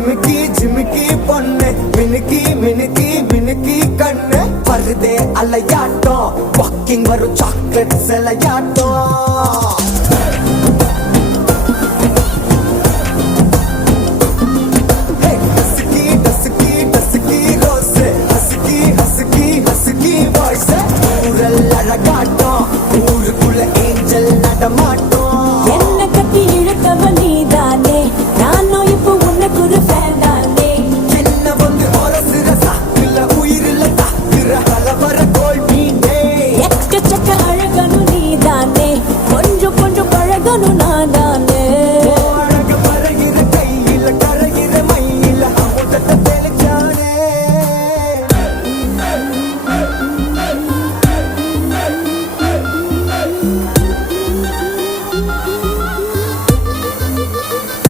ஜிமிக்கி ஜிமிக்கி பொண்ணு மினுக்கி மினுக்கி மினுக்கி கண்ணு வருதே அலையாட்டம் வாக்கிங் வரும் சாக்லேட் சிலையாட்டம்